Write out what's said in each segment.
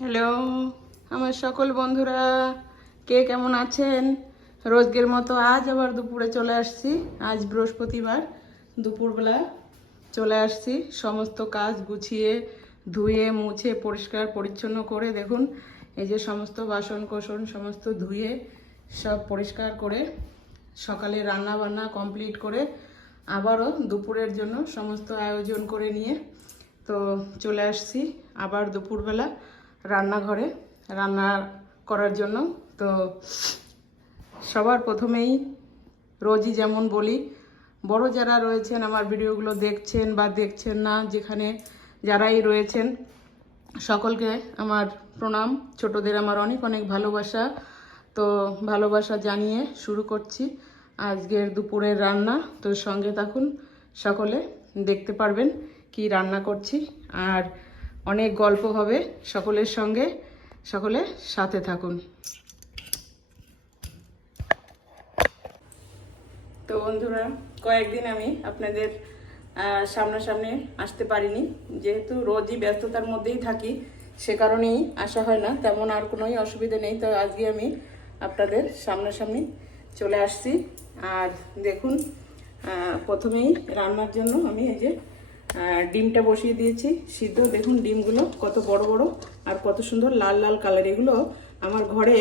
Hello আমার সকল বন্ধুরা, কে কেমন আছেন? রোজকের মতো আজ আবার দুপুরে চলে আসছি। আজ বৃহস্পতিবার দুপুরবেলা চলে আসছি সমস্ত কাজ গুছিয়ে ধুয়ে মুছে পরিষ্কার পরিচ্ছন্ন করে। দেখুন এই যে সমস্ত বাসন কোসন সমস্ত ধুয়ে সব পরিষ্কার করে সকালে রান্না বান্না কমপ্লিট করে আবারও দুপুরের জন্য সমস্ত আয়োজন করে নিয়ে তো চলে আসছি আবার দুপুরবেলা রান্নাঘরে রান্না করার জন্য। তো সবার প্রথমেই রোজই যেমন বলি, বড় যারা রয়েছেন আমার ভিডিওগুলো দেখছেন বা দেখছেন না, যেখানে যারাই রয়েছেন সকলকে আমার প্রণাম, ছোটদের আমার অনেক অনেক ভালোবাসা। তো ভালোবাসা জানিয়ে শুরু করছি আজকের দুপুরের রান্না। তো সঙ্গে থাকুন, সকলে দেখতে পারবেন কি রান্না করছি, আর অনেক গল্প হবে সকলের সঙ্গে, সকলে সাথে থাকুন। তো বন্ধুরা, কয়েকদিন আমি আপনাদের সামনাসামনি আসতে পারিনি, যেহেতু রোজই ব্যস্ততার মধ্যেই থাকি, সে কারণেই আসা হয় না। তেমন আর কোনোই অসুবিধা নেই। তো আজকে আমি আপনাদের সামনাসামনি চলে আসছি। আর দেখুন প্রথমেই রান্নার জন্য আমি এই যে ডিমটা বসিয়ে দিয়েছি সিদ্ধ। দেখুন ডিমগুলো কত বড় বড় আর কত সুন্দর লাল লাল কালার। এগুলো আমার ঘরে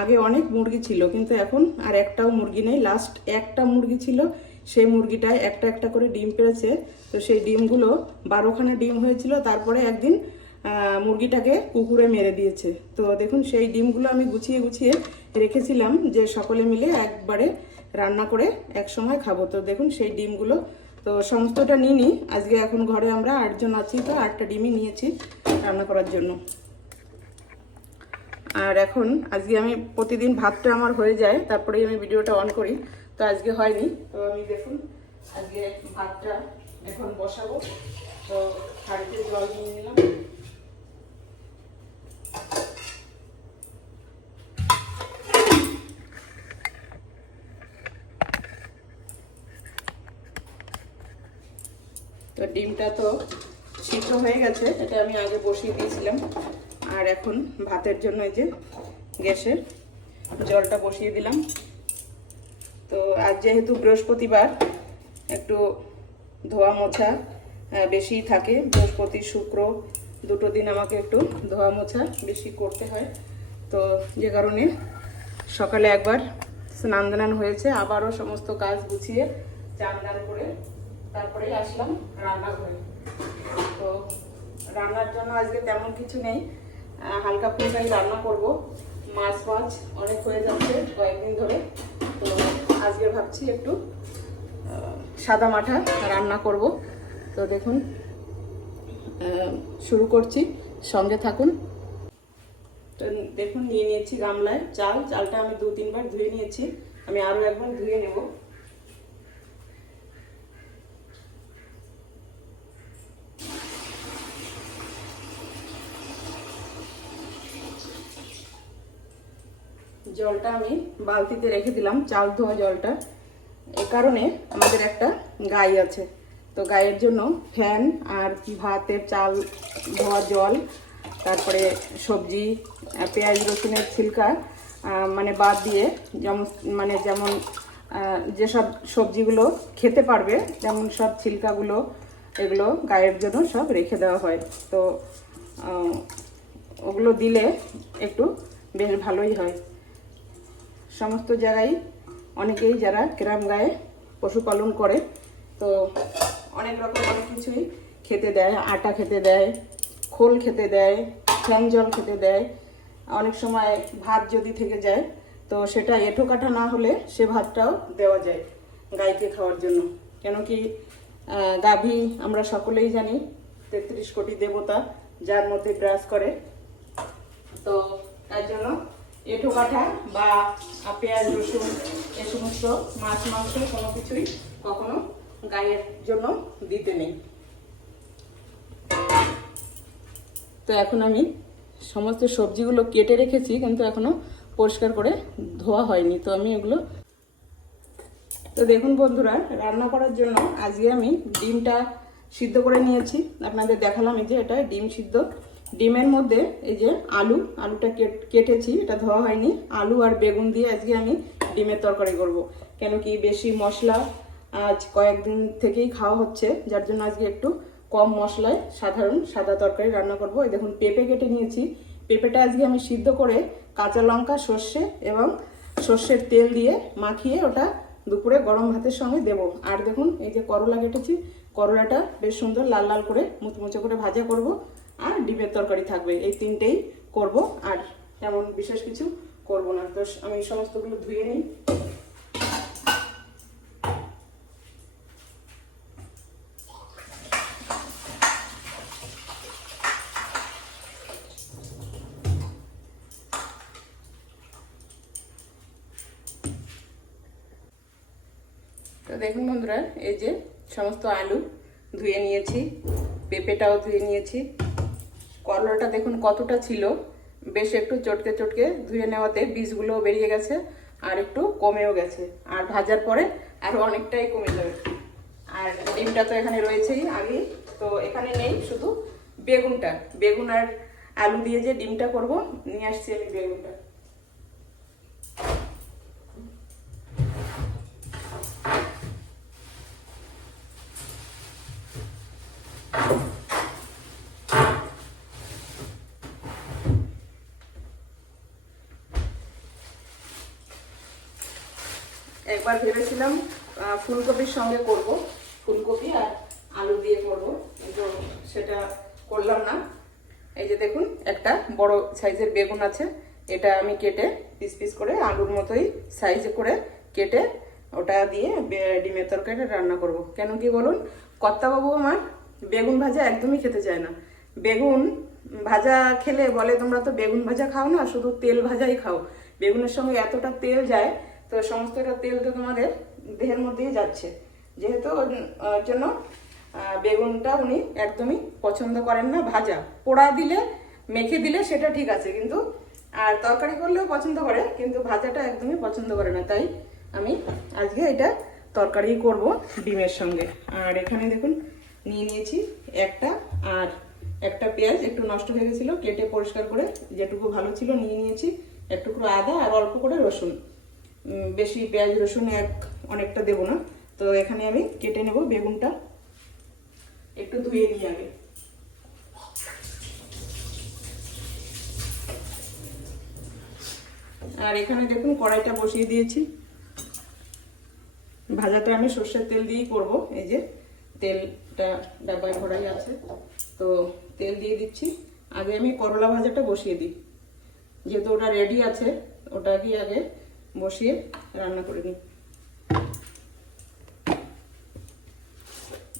আগে অনেক মুরগি ছিল, কিন্তু এখন আর একটাও মুরগি নেই। লাস্ট একটা মুরগি ছিল, সেই মুরগিটায় একটা একটা করে ডিম পেড়েছে। তো সেই ডিমগুলো 12খানা ডিম হয়েছিল। তারপরে একদিন মুরগিটাকে কুকুরে মেরে দিয়েছে। তো দেখুন সেই ডিমগুলো আমি গুছিয়ে গুছিয়ে রেখেছিলাম যে সকলে মিলে একবারে রান্না করে এক সময় খাবো। তো দেখুন সেই ডিমগুলো তো সমস্তটা নিইনি আজকে। এখন ঘরে আমরা 8 জন আছি, তো 8টা ডিমই নিয়েছি রান্না করার জন্য। আর এখন আজকে আমি প্রতিদিন ভাতটা আমার হয়ে যায়, তারপরেই আমি ভিডিওটা অন করি। তো আজকে হয়নি। তো আমি দেখুন আজকে ভাতটা এখন বসাবো। তো হাঁড়িতে জল নিয়ে নিলাম। তো ডিমটা তো সিদ্ধ হয়ে গেছে, এটা আমি আগে বসিয়ে দিয়েছিলাম। আর এখন ভাতের জন্য এই যে গ্যাসে জলটা বসিয়ে দিলাম। তো আজ যেহেতু বৃহস্পতিবার, একটু ধোয়া মোছা বেশিই থাকে। বৃহস্পতি শুক্র দুটো দিন আমাকে একটু ধোয়া মোছা বেশি করতে হয়। তো যে কারণে সকালে একবার স্নান দান হয়েছে, আবারও সমস্ত কাজ গুছিয়ে চান দান করে তারপরেই আসলাম রান্নাঘরে। তো রান্নার জন্য আজকে তেমন কিছু নেই, হালকা ফুলকাই রান্না করব। মাছ অনেক হয়ে যাচ্ছে কয়েকদিন ধরে। তো আজকে ভাবছি একটু সাদা মাঠা রান্না করব। তো দেখুন শুরু করছি, সঙ্গে থাকুন। তো দেখুন নিয়ে নিয়েছি গামলায় চালটা আমি 2-3 বার ধুয়ে নিয়েছি। আমি আরও একবার ধুয়ে নেব। জলটা আমি বালতিতে রেখে দিলাম, চাল ধোয়া জলটা। এই কারণে আমাদের একটা গাই আছে, তো গায়ের জন্য ফ্যান আর ভাতের চাল ধোয়া জল, তারপরে সবজি পেঁয়াজ রসুনের ছিলকা মানে বাদ দিয়ে যেমন যেসব সবজিগুলো খেতে পারবে যেমন সব ছিলকাগুলো, এগুলো গায়ের জন্য সব রেখে দেওয়া হয়। তো ওগুলো দিলে একটু বেশ ভালোই হয়। সমস্ত জায়গায় অনেকেই যারা গ্রাম গায়ে পশুপালন করে, তো অনেক রকম অনেক কিছুই খেতে দেয়। আটা খেতে দেয়, খোল খেতে দেয়, ফ্যান জল খেতে দেয়। অনেক সময় ভাত যদি থেকে যায়, তো সেটা এঁঠো কাটা না হলে সে ভাতটাও দেওয়া যায় গাইকে খাওয়ার জন্য। কেন কি গাভী আমরা সকলেই জানি 33 কোটি দেবতা, যার মধ্যে বিরাজ করে। তো তার জন্য এঁঠো কাঠা বা পেঁয়াজ রসুন এ সমস্ত মাছ মাংস কোনো কিছুই কখনো গায়ের জন্য দিতে নেই। তো এখন আমি সমস্ত সবজিগুলো কেটে রেখেছি, কিন্তু এখনো পরিষ্কার করে ধোয়া হয়নি। তো আমি এগুলো তো দেখুন বন্ধুরা, রান্না করার জন্য আজকে আমি ডিমটা সিদ্ধ করে নিয়েছি। আপনাদের দেখালাম এই যে এটা ডিম সিদ্ধ। ডিমের মধ্যে এই যে আলুটা কেটেছি, এটা ধোয়া হয়নি। আলু আর বেগুন দিয়ে আজকে আমি ডিমের তরকারি করব। কেন কি বেশি মশলা আজ কয়েকদিন থেকেই খাওয়া হচ্ছে, যার জন্য আজকে একটু কম মশলায় সাধারণ সাদা তরকারি রান্না করব। এই দেখুন পেঁপে কেটে নিয়েছি। পেঁপেটা আজকে আমি সিদ্ধ করে কাঁচা লঙ্কা, সর্ষে এবং সর্ষের তেল দিয়ে মাখিয়ে ওটা দুপুরে গরম ভাতের সঙ্গে দেবো। আর দেখুন এই যে করলা কেটেছি, করলাটা বেশ সুন্দর লাল লাল করে মুচমুচে করে ভাজা করব। আর ডিমের তরকারি থাকবে, এই তিনটেই করব। আর তেমন বিশেষ কিছু করব না। তো আমি সমস্তগুলো ধুয়ে নিই। তো দেখুন বন্ধুরা, এই যে সমস্ত আলু ধুয়ে নিয়েছি, পেঁপেটাও ধুয়ে নিয়েছি। করলাটা দেখুন কতটা ছিল, বেশ একটু চটকে চটকে ধুয়ে নেওয়াতে বীজগুলো বেরিয়ে গেছে আর একটু কমেও গেছে। আর ভাজার পরে আরও অনেকটাই কমে যাবে। আর ডিমটা তো এখানে রয়েছেই আগে, তো এখানে নেই, শুধু বেগুন আর আলু দিয়ে যে ডিমটা করব নিয়ে আসছি আমি বেগুনটা। একবার ভেবেছিলাম ফুলকপির সঙ্গে করব, ফুলকপি আর আলু দিয়ে করব, কিন্তু সেটা করলাম না। এই যে দেখুন একটা বড় সাইজের বেগুন আছে, এটা আমি কেটে পিস পিস করে আলুর মতোই সাইজ করে কেটে ওটা দিয়ে ডিমের তরকারি রান্না করব। কেন কি বলুন, কর্তাবাবু আমার বেগুন ভাজা একদমই খেতে চায় না। বেগুন ভাজা খেলে বলে তোমরা তো বেগুন ভাজা খাও না, শুধু তেল ভাজাই খাও। বেগুনের সঙ্গে এতটা তেল যায়, তো সমস্তটা তেল তো তোমাদের দেহের মধ্যেই যাচ্ছে, যেহেতু ওর জন্য বেগুনটা উনি একদমই পছন্দ করেন না। ভাজা পোড়া দিলে, মেখে দিলে সেটা ঠিক আছে, কিন্তু আর তরকারি করলেও পছন্দ করে, কিন্তু ভাজাটা একদমই পছন্দ করে না। তাই আমি আজকে এটা তরকারি করব ডিমের সঙ্গে। আর এখানে দেখুন নিয়ে নিয়েছি একটা পেঁয়াজ, একটু নষ্ট হয়ে গেছিলো, কেটে পরিষ্কার করে যেটুকু ভালো ছিল নিয়ে নিয়েছি। একটু আদা আর অল্প করে রসুন, বেশি পেঁয়াজ রসুন অনেকটা দেবো না। তো এখানে আমি কেটে নেব বেগুনটা, একটু ধুয়ে নিই আগে। আর এখানে দেখুন কড়াইটা বসিয়ে দিয়েছি। ভাজাটা আমি সর্ষের তেল দিয়েই করব। এই যে তেলটা ডাব্বায় ভরাই আছে, তো তেল দিয়ে দিচ্ছি। আগে আমি করলা ভাজাটা বসিয়ে দিই, যেহেতু ওটা রেডি আছে, ওটাকে আগে বসিয়ে রান্না করে নিই।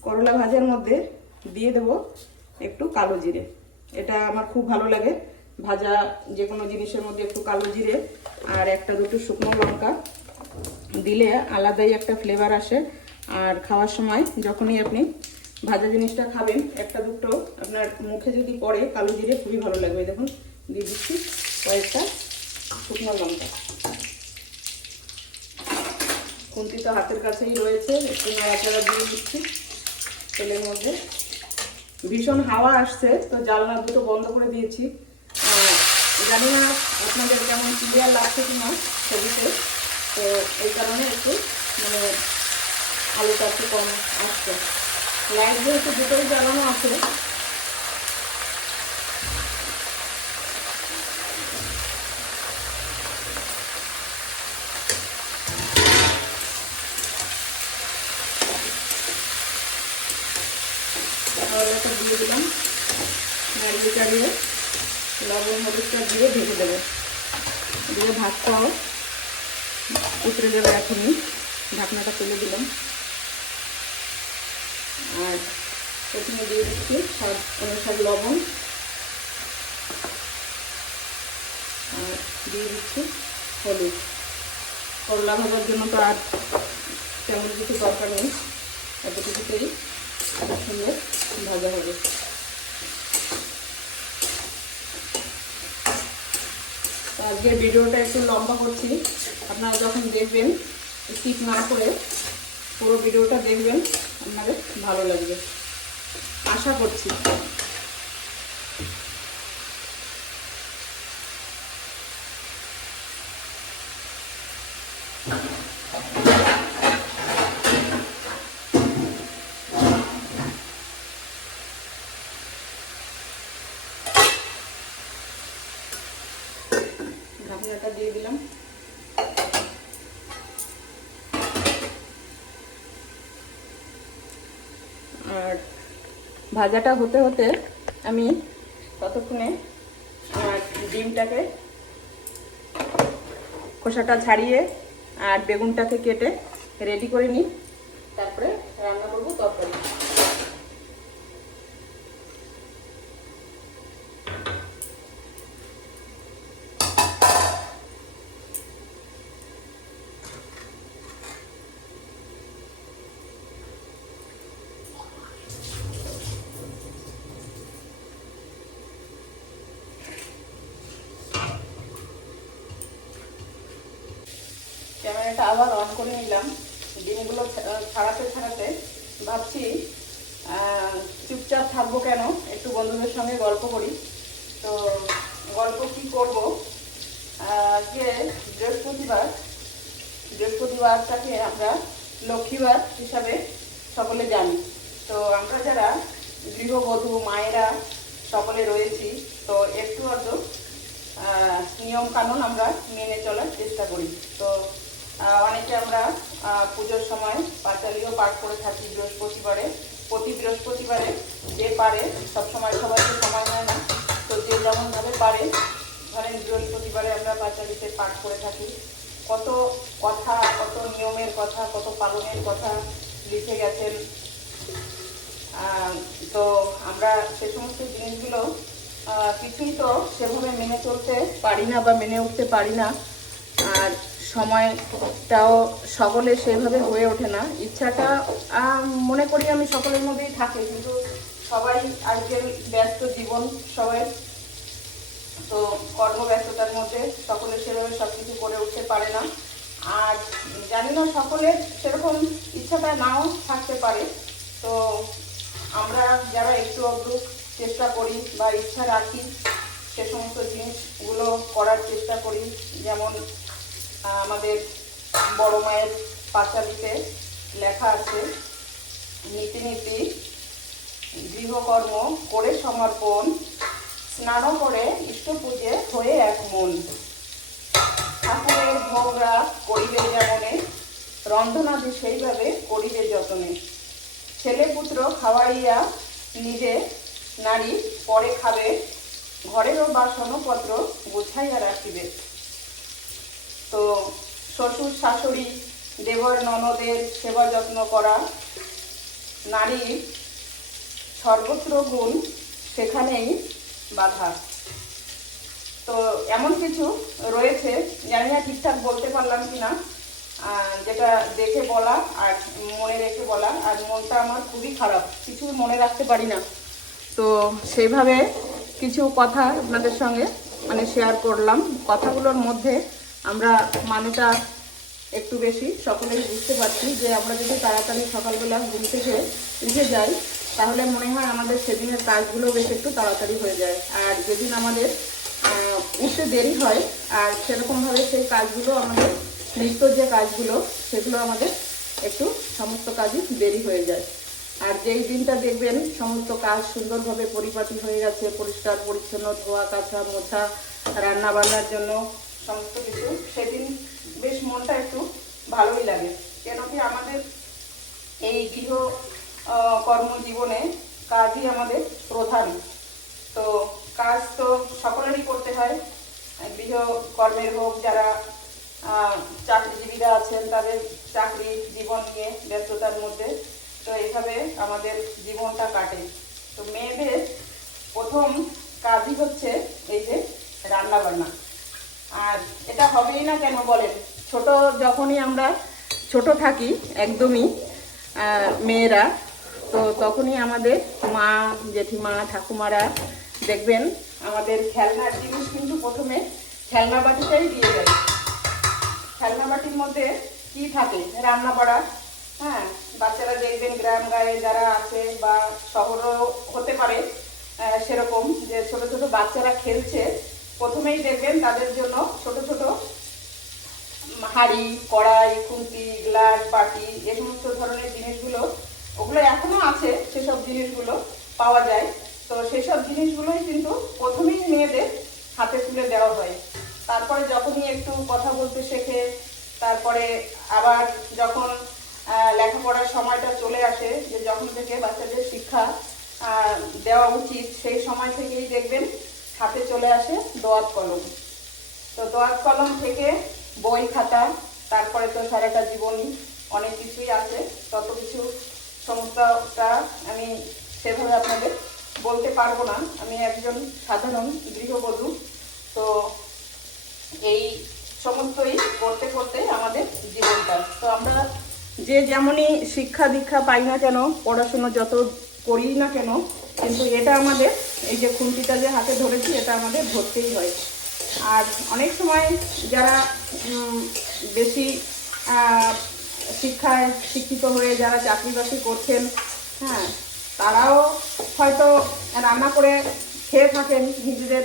করলা ভাজার মধ্যে দিয়ে দেব একটু কালো জিরে, এটা আমার খুব ভালো লাগে। ভাজা যে কোনো জিনিসের মধ্যে একটু কালো জিরে আর একটা দুটো শুকনো লঙ্কা দিলে আলাদাই একটা ফ্লেভার আসে। আর খাওয়ার সময় যখনই আপনি ভাজা জিনিসটা খাবেন, একটা দুটো আপনার মুখে যদি পড়ে কালো জিরে, খুবই ভালো লাগবে। দেখুন দিয়ে দিচ্ছি কয়েকটা শুকনো লঙ্কা। খুন্তি তো হাতের কাছেই রয়েছে, একটু নাড়াচাড়া দিয়ে দিচ্ছি তেলের মধ্যে। ভীষণ হাওয়া আসছে, তো জানলা দুটো বন্ধ করে দিয়েছি। জানি না আপনাদের কেমন ক্লিয়ার লাগছে কিনা ছবিতে, তো এই কারণে একটু আলোটা একটু কম আসছে। লাইট যেহেতু দুটোই জ্বালানো আছে, দিয়ে দিলাম, নাড়িয়ে চাড়িয়ে লবণ হলুদটা দিয়ে ঢেকে দেবো। দিয়ে ভাতটাও উতরে যাবে এখনই। ঢাকনাটা তুলে দিলাম। আর প্রথমে দিয়ে দিচ্ছি স্বাদ অনুসারে লবণ, আর দিয়ে দিচ্ছি হলুদ। করলা ভাজার জন্য তো আর তেমন কিছু দরকার নেই, এতটুকুতেই খুব সুন্দর ভাজা হবে। আজকের ভিডিওটা একটু লম্বা করছি, আপনারা যখন দেখবেন স্কিপ না করে পুরো ভিডিওটা দেখবেন, আপনাদের ভালো লাগবে আশা করছি। ঢাকনাটা দিয়ে দিলাম। আর ভাজাটা হতে হতে আমি ততক্ষণে আমার ডিমটাকে খোসাটা ছাড়িয়ে আর বেগুনটাকে কেটে রেডি করে নিই, তারপরে রান্না করবো তরকারি। ক্যামেরাটা আবার অন করে নিলাম। ডিমগুলো ছাড়াতে ছাড়াতে ভাবছি চুপচাপ থাকবো কেন, একটু বন্ধুদের সঙ্গে গল্প করি। তো গল্প কি করব, আজকে বৃহস্পতিবারটাকে আমরা লক্ষ্মীবার হিসাবে সকলে জানি। তো আমরা যারা গৃহবধূ মায়েরা সকলে রয়েছি, তো একটু আধটু নিয়ম কানুন আমরা মেনে চলার চেষ্টা করি। তো অনেকে আমরা পুজোর সময় পাঁচালিও পাঠ করে থাকি বৃহস্পতিবারে। প্রতি বৃহস্পতিবারে যে পারে, সবসময় সবাইকে সময় হয় না, তো যে যেমনভাবে পারে, ধরেন বৃহস্পতিবারে আমরা পাঁচালিতে পাঠ করে থাকি। কত কথা, কত নিয়মের কথা, কত পালনের কথা লিখে গেছেন। তো আমরা সে সমস্ত জিনিসগুলো কিছুই তো সেভাবে মেনে চলতে পারি না বা মেনে উঠতে পারি না। আর সময়টাও সকলে সেভাবে হয়ে ওঠে না। ইচ্ছাটা মনে করি আমি সকলের মধ্যেই থাকে, কিন্তু সবাই আজকের ব্যস্ত জীবন সবাই, তো কর্মব্যস্ততার মধ্যে সকলে সেভাবে সব কিছু করে উঠতে পারে না। আর জানি না সকলের সেরকম ইচ্ছাটা নাও থাকতে পারে। তো আমরা যারা একটু আধটু চেষ্টা করি বা ইচ্ছা রাখি, সে সমস্ত জিনিসগুলো করার চেষ্টা করি। যেমন আমাদের বড় মায়ের পাঁচালিতে লেখা আছে, নীতি নীতি গৃহকর্ম করে সমর্পণ, স্নান করে ইষ্ট পূজে হয়ে এক মন, ঠাকুরের ভোগ রাগ করিবে যেমনে, রন্ধনাদি সেইভাবে করিবে যতনে, ছেলে পুত্র খাওয়াইয়া নিজে নারী পরে খাবে, ঘরেরও বাসনপত্র গুছাইয়া রাখিবে। তো শ্বশুর শাশুড়ি দেবর ননদের সেবা যত্ন করা, নারীর সর্বত্র গুণ সেখানেই বাধা। তো এমন কিছু রয়েছে, জানি না ঠিকঠাক বলতে পারলাম কিনা, যেটা দেখে বলা আর মনে রেখে বলা। আর মনটা আমার খুবই খারাপ, কিছু মনে রাখতে পারি না। তো সেইভাবে কিছু কথা আপনাদের সঙ্গে শেয়ার করলাম। কথাগুলোর মধ্যে আমরা মানেটা একটু বেশি সকলেই বুঝতে পারছি, যে আমরা যদি তাড়াতাড়ি সকালবেলা ঘুম থেকে উঠে যাই, তাহলে মনে হয় আমাদের সেদিনের কাজগুলো বেশ একটু তাড়াতাড়ি হয়ে যায়। আর যেদিন আমাদের উঠতে দেরি হয়, আর সেরকমভাবে সেই কাজগুলো আমাদের নিত্য যে কাজগুলো, সেগুলো আমাদের একটু সমস্ত কাজই দেরি হয়ে যায়। আর যেই দিনটা দেখবেন সমস্ত কাজ সুন্দরভাবে পরিপাটি হয়ে গেছে, পরিষ্কার পরিচ্ছন্ন, ধোয়া কাচা মোছা, রান্না বান্নার জন্য সমস্ত কিছু, সেদিন বেশ মনটা একটু ভালোই লাগে। কেন কি আমাদের এই গৃহ কর্মজীবনে কাজই আমাদের প্রধান। তো কাজ তো সকলেরই করতে হয়, গৃহকর্মের হোক, যারা চাকরিজীবীরা আছেন তাদের চাকরি জীবন নিয়ে ব্যস্ততার মধ্যে, তো এইভাবে আমাদের জীবনটা কাটে। তো মেয়েদের প্রথম কাজই হচ্ছে এই যে রান্না বান্না। আর এটা হবেই না কেন বলেন, যখনই আমরা ছোট থাকি একদমই মেয়েরা, তো তখনই আমাদের মা, জেঠিমা, ঠাকুমারা দেখবেন আমাদের খেলনার জিনিস কিন্তু প্রথমে খেলনা বাটিটাই দিয়ে দেয়। খেলনা বাটির মধ্যে কি থাকে? রান্না করা। হ্যাঁ, বাচ্চারা দেখবেন গ্রাম গায়ে যারা আছে বা শহরও হতে পারে সেরকম, যে ছোট ছোট বাচ্চারা খেলছে, প্রথমেই দেখবেন তাদের জন্য ছোট ছোট হাঁড়ি, কড়াই, খুন্তি, গ্লাস, বাটি, এই সমস্ত ধরনের জিনিসগুলো, ওগুলো এখনো আছে, সেসব জিনিসগুলো পাওয়া যায়। তো সেসব জিনিসগুলোই কিন্তু প্রথমেই মেয়েদের হাতে তুলে দেওয়া হয়। তারপরে যখনই একটু কথা বলতে শেখে, তারপরে আবার যখন লেখাপড়ার সময়টা চলে আসে, যে যখন থেকে বাচ্চাদের শিক্ষা দেওয়া উচিত, সেই সময় থেকেই দেখবেন হাতে চলে আসে দোয়াত কলম। তো দোয়াত কলম থেকে বই খাতা, তারপরে তো সারাটা জীবনী অনেক কিছুই আছে, তত কিছু সমস্তটা আমি সেভাবে আপনাদের বলতে পারবো না। আমি একজন সাধারণ গৃহবধূ, তো এই সমস্তই করতে করতে আমাদের জীবনটা। তো আমরা যে যেমনই শিক্ষা দীক্ষা পাই না কেন, পড়াশুনো যত করি না কেন, কিন্তু এটা আমাদের, এই যে খুন্তিটা যে হাতে ধরেছি, এটা আমাদের ধরতেই হয়। আর অনেক সময় যারা বেশি শিক্ষায় শিক্ষিত হয়ে যারা চাকরি বাকরি করছেন, হ্যাঁ, তারাও হয়তো রান্না করে খেয়ে থাকেন, নিজেদের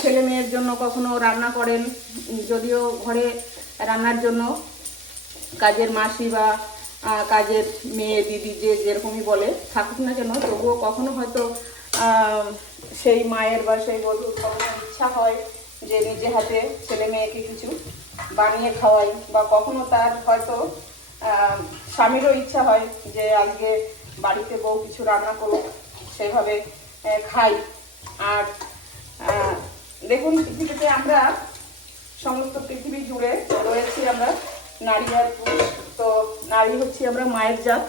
ছেলে মেয়ের জন্য কখনো রান্না করেন, যদিও ঘরে রান্নার জন্য কাজের মাসি বা কাজের মেয়ে, দিদি, যে যেরকমই বলে থাকুক না কেন, তবুও কখনো হয়তো সেই মায়ের বা সেই বধূর কখনো ইচ্ছা হয় যে নিজে হাতে ছেলে মেয়েকে কিছু বানিয়ে খাওয়াই, বা কখনো তার হয়তো স্বামীরও ইচ্ছা হয় যে আজকে বাড়িতে বউ কিছু রান্না করুক, সেভাবে খাই। আর দেখুন, পৃথিবীতে আমরা সমস্ত পৃথিবী জুড়ে রয়েছি আমরা নারী আর পুরুষ। তো নারী হচ্ছি আমরা মায়ের জাত।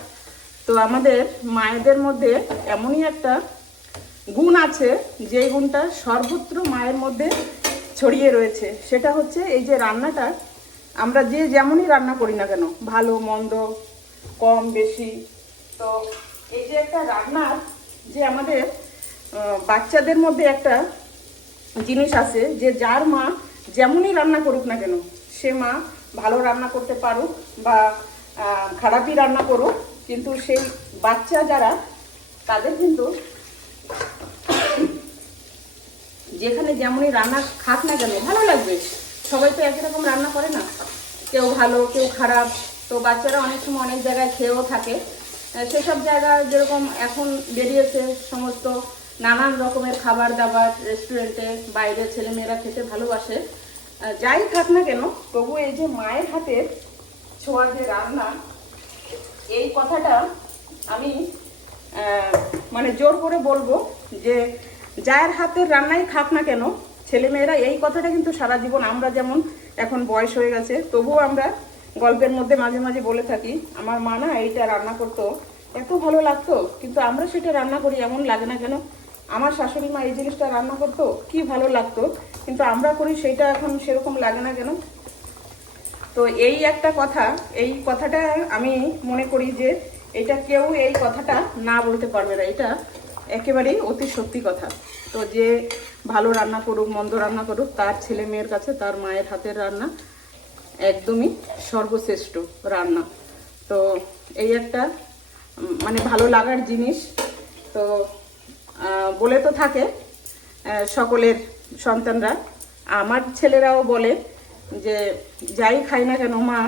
তো আমাদের মায়েদের মধ্যে এমনই একটা গুণ আছে, যে গুণটা সর্বত্র মায়ের মধ্যে ছড়িয়ে রয়েছে। সেটা হচ্ছে এই যে রান্নাটা, আমরা যে যেমনই রান্না করি না কেন, ভালো মন্দ, কম বেশি, তো এই যে একটা রান্নার যে আমাদের বাচ্চাদের মধ্যে একটা জিনিস আছে, যে যার মা যেমনই রান্না করুক না কেন, সে মা ভালো রান্না করতে পারুক বা খারাপই রান্না করুক, কিন্তু সেই বাচ্চা যারা, তাদের কিন্তু যেখানে যেমনই রান্না খাক না কেন ভালো লাগবে। সবাই তো একই রকম রান্না করে না, কেউ ভালো কেউ খারাপ। তো বাচ্চারা অনেক সময় অনেক জায়গায় খেয়েও থাকে। সেসব জায়গায় যেরকম এখন বেরিয়েছে সমস্ত নানান রকমের খাবার দাবার, রেস্টুরেন্টে বাইরে ছেলেমেয়েরা খেতে ভালোবাসে। যাই থাক না কেন, তবু এই যে মায়ের হাতের ছোঁয়া যে রান্না, এই কথাটা আমি মানে জোর করে বলবো যে যার হাতের রান্নাই খাক না কেন, ছেলেমেয়েরা এই কথাটা কিন্তু সারা জীবন, আমরা যেমন এখন বয়স হয়ে গেছে, তবুও আমরা গল্পের মধ্যে মাঝে মাঝে বলে থাকি, আমার মা না এইটা রান্না করতো, এত ভালো লাগতো, কিন্তু আমরা সেটা রান্না করি এমন লাগে না কেন। আমার শাশুড়ি মা এই জিনিসটা রান্না করতো, কি ভালো লাগতো, কিন্তু আমরা করি সেইটা এখন সেরকম লাগে না কেন। তো এই একটা কথা, এই কথাটা আমি মনে করি যে এটা কেউ এই কথাটা না বলতে পারবে না, এটা একেবারেই অতি সত্যি কথা। তো যে ভালো রান্না করুক মন্দ রান্না করুক, তার ছেলে মেয়ের কাছে তার মায়ের হাতের রান্না একদমই সর্বশ্রেষ্ঠ রান্না। তো এই একটা মানে ভালো লাগার জিনিস। তো বলে তো থাকে সকলের সন্তানরা, আমার ছেলেরাও বলে যে যাই খাই না কেন মা,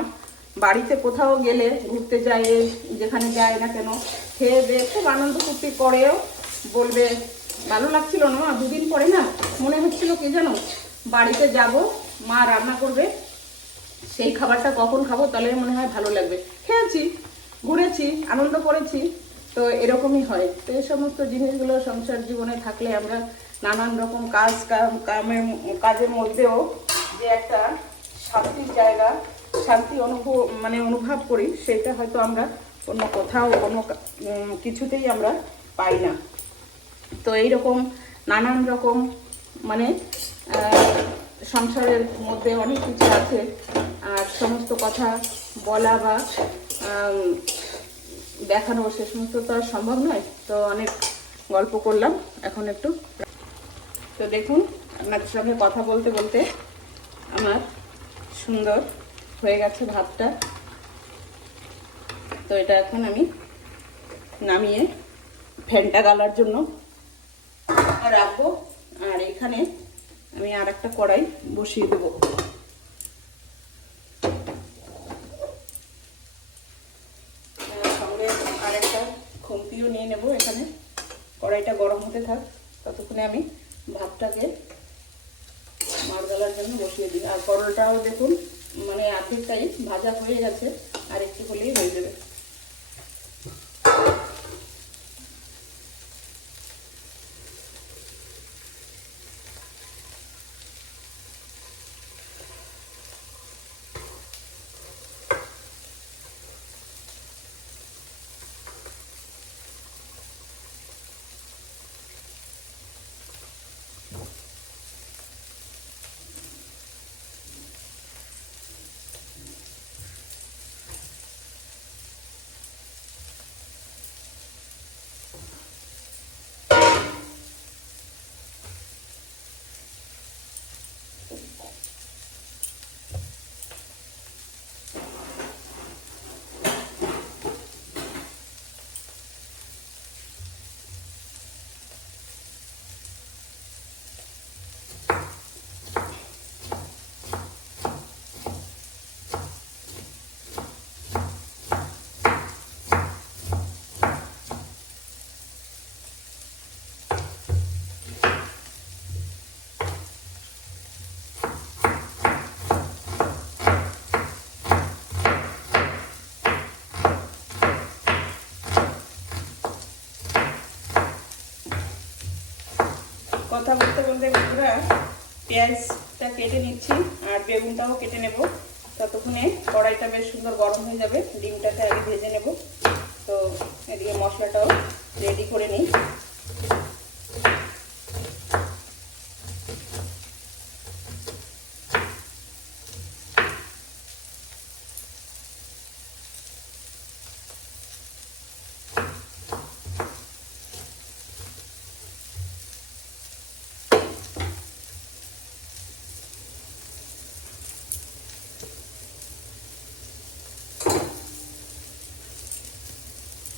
বাড়িতে কোথাও গেলে ঘুরতে যায়, যেখানে যায় না কেন, খেয়ে দিয়ে খুব আনন্দ ফুর্তি করেও বলবে ভালো লাগছিল না মা, দুদিন পরে না মনে হচ্ছিল কি জানো, বাড়িতে যাব, মা রান্না করবে, সেই খাবারটা কখন খাবো, তাহলে মনে হয় ভালো লাগবে। খেয়েছি, ঘুরেছি, আনন্দ করেছি, তো এরকমই হয়। তো এই সমস্ত জিনিসগুলো সংসার জীবনে থাকলে আমরা নানান রকম কাজের মধ্যেও যে একটা শান্তির জায়গা, শান্তি অনুভব করি, সেটা হয়তো আমরা অন্য কোথাও কোনো কিছুতেই আমরা পাই না। তো এইরকম নানান রকম মানে সংসারের মধ্যে অনেক কিছু আছে, আর সমস্ত কথা বলা বা দেখানো সে সমস্ত তো আর সম্ভব নয়। তো অনেক গল্প করলাম, এখন একটু। তো দেখুন, আপনাদের সঙ্গে কথা বলতে বলতে আমার সুন্দর হয়ে গেছে ভাতটা। তো এটা এখন আমি নামিয়ে ফ্যানটা গালার জন্য রাখবো। আর এখানে আমি আর একটা কড়াই বসিয়ে দেবো। সঙ্গে আর একটা খুন্তিও নিয়ে নেব এখানে। কড়াইটা গরম হতে থাক, ততক্ষণে আমি ভাতটাকে মাছ গলার জন্য বসিয়ে দিই। আর পরোটাও দেখুন মানে অর্ধেকটাই ভাজা হয়ে গেছে, আর একটু হলেই হয়ে যাবে। কথা বলতে বলতে বন্ধুরা পেঁয়াজটা কেটে নিচ্ছি আর বেগুনটাও কেটে নেব। ততক্ষণে কড়াইটা বেশ সুন্দর গরম হয়ে যাবে, ডিমটাকে আগে ভেজে নেব। তো এদিকে মশলাটাও রেডি করে নিই।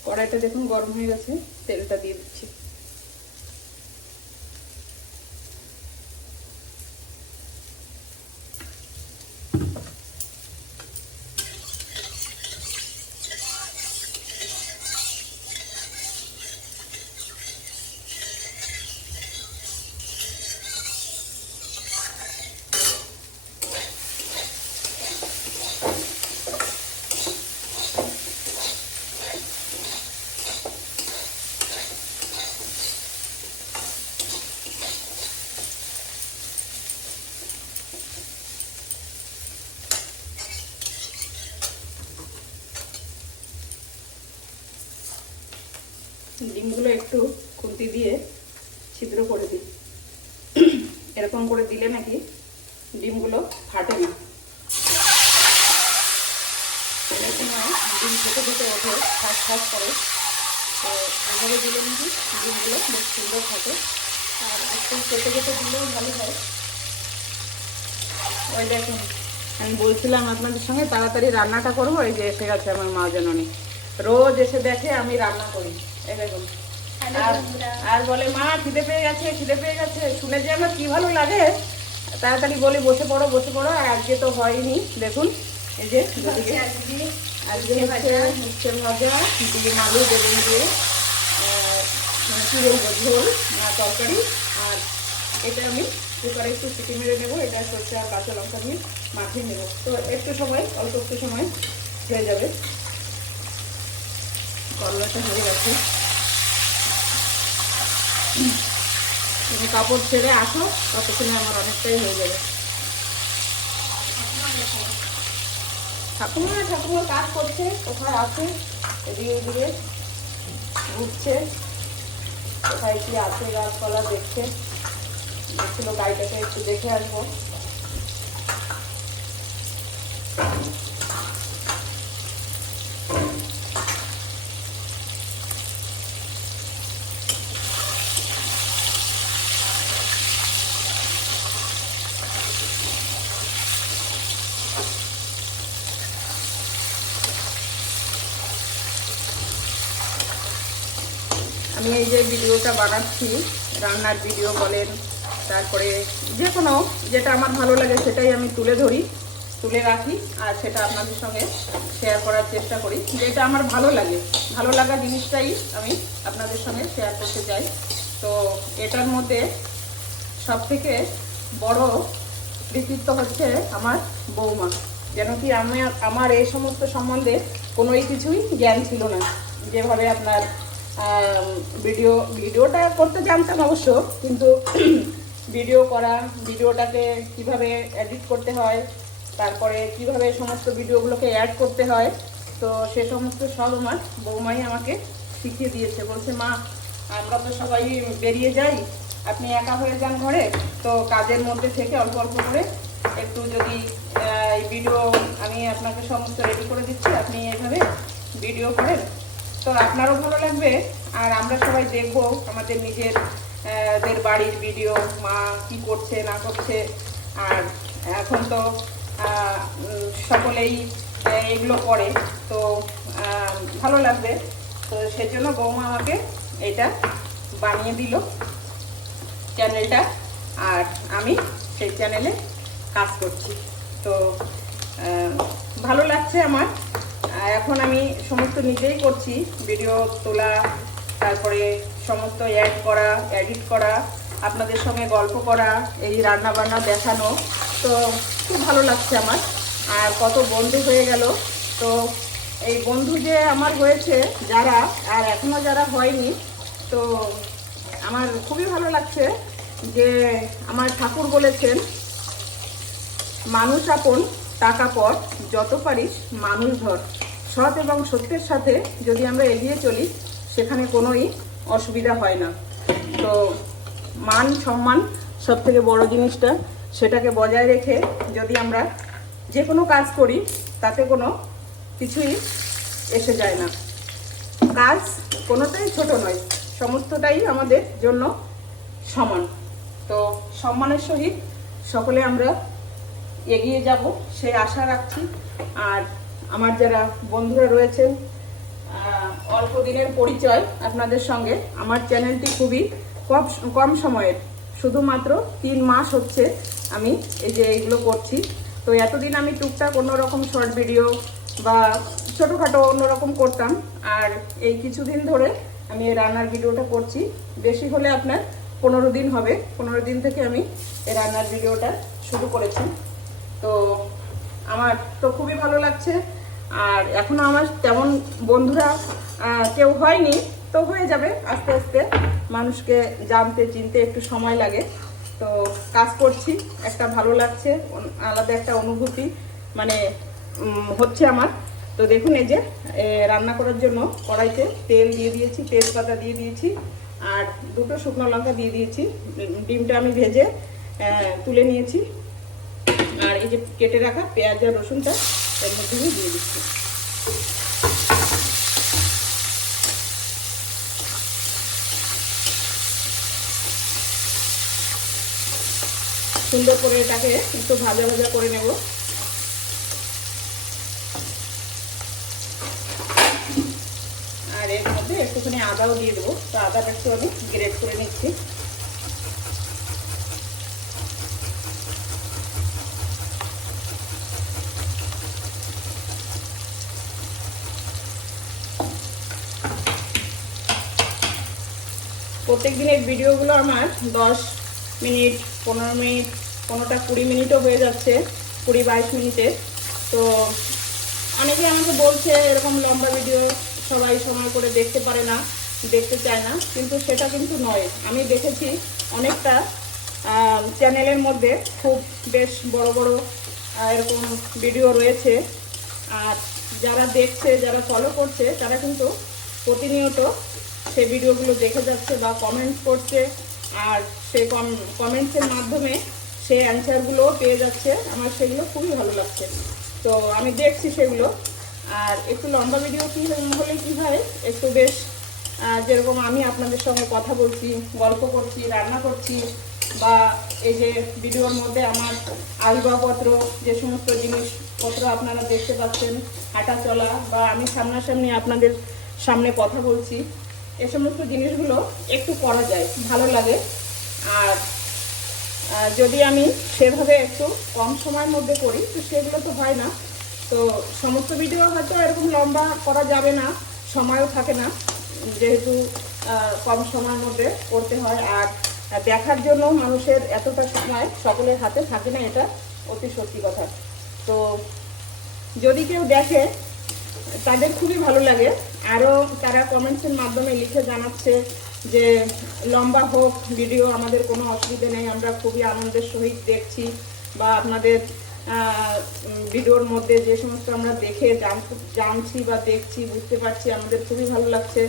কড়াইটা দেখুন গরম হয়ে গেছে, তেলটা দিয়ে দিচ্ছি। ডিমগুলো একটু খুন্তি দিয়ে ছিদ্র করে দিই। এরকম করে দিলে নাকি ডিমগুলো ফাটে না। ডিম ছোটো ছোটো ওঠে, ফাঁস ফাঁস করে। তো এভাবে দিলে নাকি ডিমগুলো বেশ সুন্দর থাকে। আর একটু কেটে কেটে দিলেও ভালো হয়। ওই দেখুন, আমি বলছিলাম আপনাদের সঙ্গে তাড়াতাড়ি রান্নাটা করবো, এই যে এসে গেছে আমার মা জননী। রোজ এসে দেখে আমি রান্না করি, এই দেখুন। আর বলে মা খিদে পেয়ে গেছে, খিদে পেয়ে গেছে। শুনে যে আমার কি ভালো লাগে, তাড়াতাড়ি বলি বসে পড়ো বসে পড়ো। আর আজকে তো হয়নি, দেখুন এই যে আজকে উচ্ছে ভাজা, ডিম আলু বেগুন দিয়ে মানে কি বলবো ঝোল না তরকারি। আর এটা আমি কুকারে একটু সিটি মেরে নেবো, এটা সরষে আর কাঁচা লঙ্কা দিয়ে মাখিয়ে নেবো। তো একটু সময়, অল্প একটু সময় হয়ে যাবে। করলাটা হয়ে গেছে, তুমি কাপড় ছেড়ে আসো, ততক্ষণে আমার অনেকটাই হয়ে যাবে। ঠাকুমা কাজ করছে, কোথায় আছে এদিকে ওদিকে ঘুরছে, কোথায় কি আছে গাছপালা দেখছে। দেখছিল গাড়িটাকে একটু দেখে আসবো। আমি এই যে ভিডিওটা বানাচ্ছি, রান্নার ভিডিও বলেন, তারপরে যে কোনো যেটা আমার ভালো লাগে সেটাই আমি তুলে রাখি। আর সেটা আপনাদের সঙ্গে শেয়ার করার চেষ্টা করি। যেটা আমার ভালো লাগে, ভালো লাগা জিনিসটাই আমি আপনাদের সঙ্গে শেয়ার করতে চাই। তো এটার মধ্যে সবথেকে বড় কৃতিত্ব হচ্ছে আমার বৌমা। যেন কি আমার এই সমস্ত সম্বন্ধে কোনোই কিছুই জ্ঞান ছিল না। যেভাবে আপনার ভিডিওটা করতে জানতাম অবশ্য, কিন্তু ভিডিও করা, ভিডিওটাকে কিভাবে এডিট করতে হয়, তারপরে কিভাবে সমস্ত ভিডিওগুলোকে অ্যাড করতে হয়, তো সে সমস্ত সব আমার বৌমাই আমাকে শিখিয়ে দিয়েছে। বলছে, মা আমরা তো সবাই বেরিয়ে যাই, আপনি একা হয়ে যান ঘরে, তো কাজের মধ্যে থেকে অল্প অল্প করে একটু যদি এই ভিডিও আমি আপনাকে সমস্ত রেডি করে দিচ্ছি, আপনি এইভাবে ভিডিও করেন, তো আপনারও ভালো লাগবে, আর আমরা সবাই দেখব আমাদের নিজেদের বাড়ির ভিডিও, মা কি করছে না করছে। আর এখন তো সকলেই এগুলো করে, তো ভালো লাগবে। তো সেজন্য বৌমা আমাকে এটা বানিয়ে দিল চ্যানেলটা, আর আমি সেই চ্যানেলে কাজ করছি। তো ভালো লাগছে আমার। এখন আমি সমস্ত নিজেই করছি, ভিডিও তোলা, তারপরে সমস্ত অ্যাড করা, এডিট করা, আপনাদের সঙ্গে গল্প করা, এই রান্না বান্না দেখানো, তো খুব ভালো লাগছে আমার। আর কত বন্ধু হয়ে গেল, তো এই বন্ধু যে আমার হয়েছে যারা, আর এখনও যারা হয়নি, তো আমার খুবই ভালো লাগছে যে আমার ঠাকুর বলেছেন, মানুষ আপন টাকা পর, যত পারিস মানুষ ধর। সৎ এবং সত্যের সাথে যদি আমরা এগিয়ে চলি, সেখানে কোনোই অসুবিধা হয় না। তো মান সম্মান সব থেকে বড় জিনিসটা, সেটাকে বজায় রেখে যদি আমরা যে কোনো কাজ করি, তাতে কোনো কিছুই এসে যায় না। কাজ কোনোটাই ছোট নয়, সমস্তটাই আমাদের জন্য সমান। তো সম্মানের সহিত সকলে আমরা এগিয়ে যাব, সে আশা রাখছি। আর আমার যারা বন্ধুরা রয়েছেন, অল্প দিনের পরিচয় আপনাদের সঙ্গে। আমার চ্যানেলটি খুবই কম সময়ের, শুধুমাত্র 3 মাস হচ্ছে আমি এই যে এইগুলো করছি। তো এতদিন আমি টুকটাক অন্যরকম শর্ট ভিডিও বা ছোটোখাটো অন্যরকম করতাম, আর এই কিছুদিন ধরে আমি এই রান্নার ভিডিওটা করছি। বেশি হলে আপনার 15 দিন হবে, 15 দিন থেকে আমি এই রান্নার ভিডিওটা শুরু করেছি। তো আমার তো খুবই ভালো লাগছে। আর এখনও আমার তেমন বন্ধুরা কেউ হয়নি, তো হয়ে যাবে আস্তে আস্তে। মানুষকে জানতে চিনতে একটু সময় লাগে। তো কাজ করছি, একটা ভালো লাগছে, আলাদা একটা অনুভূতি মানে হচ্ছে আমার। তো দেখুন, এই যে রান্না করার জন্য কড়াইতে তেল দিয়ে দিয়েছি, তেজপাতা দিয়ে দিয়েছি, আর 2টো শুকনো লঙ্কা দিয়ে দিয়েছি। ডিমটা আমি ভেজে তুলে নিয়েছি, আর এই যে কেটে রাখা পেঁয়াজ আর রসুনটা এর মধ্যে দিয়ে দিচ্ছি। সুন্দর করে এটাকে একটু ভাজা ভাজা করে নেব। আর এর মধ্যে একটুখানি আদাও দিয়ে দেবো। তো আদাটা একটু আমি গ্রেট করে নিচ্ছি। প্রত্যেক দিনের ভিডিওগুলো আমার 10 মিনিট, 15 মিনিট, কোনোটা 20 মিনিটও হয়ে যাচ্ছে, 20-22 মিনিটে। তো অনেকে আমাকে বলছে এরকম লম্বা ভিডিও সবাই সময় করে দেখতে পারে না, দেখতে চায় না, কিন্তু সেটা কিন্তু নয়। আমি দেখেছি অনেকটা চ্যানেলের মধ্যে খুব বেশ বড় বড় এরকম ভিডিও রয়েছে, আর যারা দেখছে, যারা ফলো করছে, তারা কিন্তু প্রতিনিয়ত সেই ভিডিওগুলো দেখে যাচ্ছে বা কমেন্টস করছে, আর সেই কমেন্টসের মাধ্যমে সেই অ্যান্সারগুলোও পেয়ে যাচ্ছে। আমার সেগুলো খুবই ভালো লাগছে, তো আমি দেখছি সেগুলো। আর একটু লম্বা ভিডিও কী হলে কী হয়, একটু বেশ যেরকম আমি আপনাদের সঙ্গে কথা বলছি, গল্প করছি, রান্না করছি, বা এই যে ভিডিওর মধ্যে আমার আসবাবপত্র, যে সমস্ত জিনিসপত্র আপনারা দেখতে পাচ্ছেন, হাঁটা চলা, বা আমি সামনাসামনি আপনাদের সামনে কথা বলছি, এ সমস্ত জিনিসগুলো একটু করা যায়, ভালো লাগে। আর যদি আমি সেভাবে একটু কম সময়ের মধ্যে করি, তো সেগুলো তো হয় না। তো সমস্ত ভিডিও হয়তো এরকম লম্বা করা যাবে না, সময়ও থাকে না, যেহেতু কম সময়ের মধ্যে করতে হয়। আর আর দেখার জন্য মানুষের এতটা সময় সকলের হাতে থাকে না, এটা অতি সত্যি কথা। তো যদি কেউ দেখে তাদের খুবই ভালো লাগে। আরও তারা কমেন্টসের মাধ্যমে লিখে জানাচ্ছে যে লম্বা হোক ভিডিও, আমাদের কোনো অসুবিধা নেই, আমরা খুবই আনন্দের সহিত দেখছি, বা আপনাদের ভিডিওর মধ্যে যে সমস্ত আমরা দেখে জানছি বা দেখছি, বুঝতে পারছি, আমাদের খুবই ভালো লাগছে।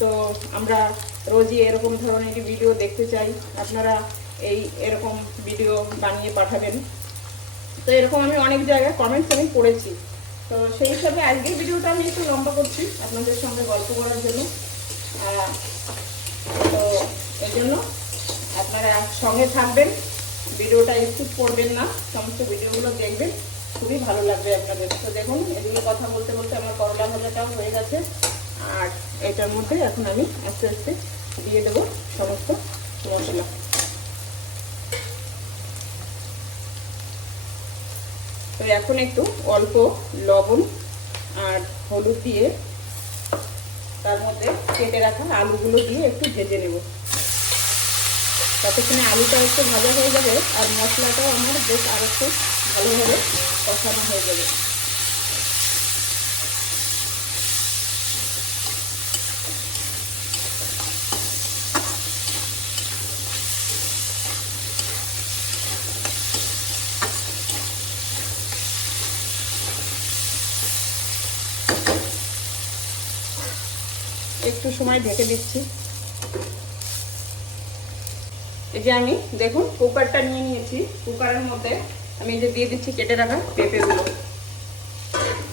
তো আমরা রোজই এরকম ধরনেরই ভিডিও দেখতে চাই, আপনারা এরকম ভিডিও বানিয়ে পাঠাবেন। তো এরকম আমি অনেক জায়গায় কমেন্টস আমি পড়েছি। তো সেই হিসাবে আজকের ভিডিওটা আমি একটু লম্বা করছি আপনাদের সঙ্গে গল্প করার জন্য। তো এই জন্য আপনারা সঙ্গে থাকবেন, ভিডিওটা স্কিপ করবেন না, সমস্ত ভিডিওগুলো দেখবেন, খুবই ভালো লাগবে আপনাদের। তো দেখুন, এদিকে কথা বলতে বলতে আমার করলা ভাজাটাও হয়ে গেছে। আর এটার মধ্যে এখন আমি আস্তে আস্তে দিয়ে দেবো সমস্ত মশলা। তো এখন একটু অল্প লবণ আর হলুদ দিয়ে তার মধ্যে কেটে রাখা আলুগুলো দিয়ে একটু ভেজে নেব। ততক্ষণে আলুটা একটু ভালো হয়ে যাবে আর মশলাটাও আমার বেশ আর একটু ভালোভাবে কষানো হয়ে যাবে। একটু সময় ঢেকে দিচ্ছি। এই যে আমি দেখুন কুকারটা নিয়ে নিয়েছি, কুকারের মধ্যে আমি এই যে দিয়ে দিচ্ছি কেটে রাখা পেঁপেগুলো।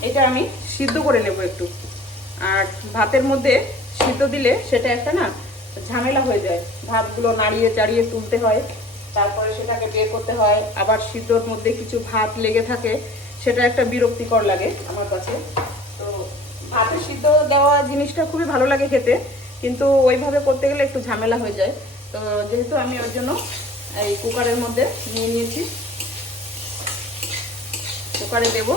এটা আমি সিদ্ধ করে নেব একটু। আর ভাতের মধ্যে সিদ্ধ দিলে সেটা একটা না ঝামেলা হয়ে যায়, ভাতগুলো নাড়িয়ে চাড়িয়ে তুলতে হয়, তারপরে সেটাকে বের করতে হয়, আবার সিদ্ধর মধ্যে কিছু ভাত লেগে থাকে, সেটা একটা বিরক্তিকর লাগে আমার কাছে। তো ভাতে সিদ্ধ দেওয়া জিনিসটা খুবই ভালো লাগে খেতে, কিন্তু ওইভাবে করতে গেলে একটু ঝামেলা হয়ে যায়। তো যেহেতু আমি ওর জন্য এই কুকারের মধ্যে নিয়ে নিয়েছি, কুকারে দেব,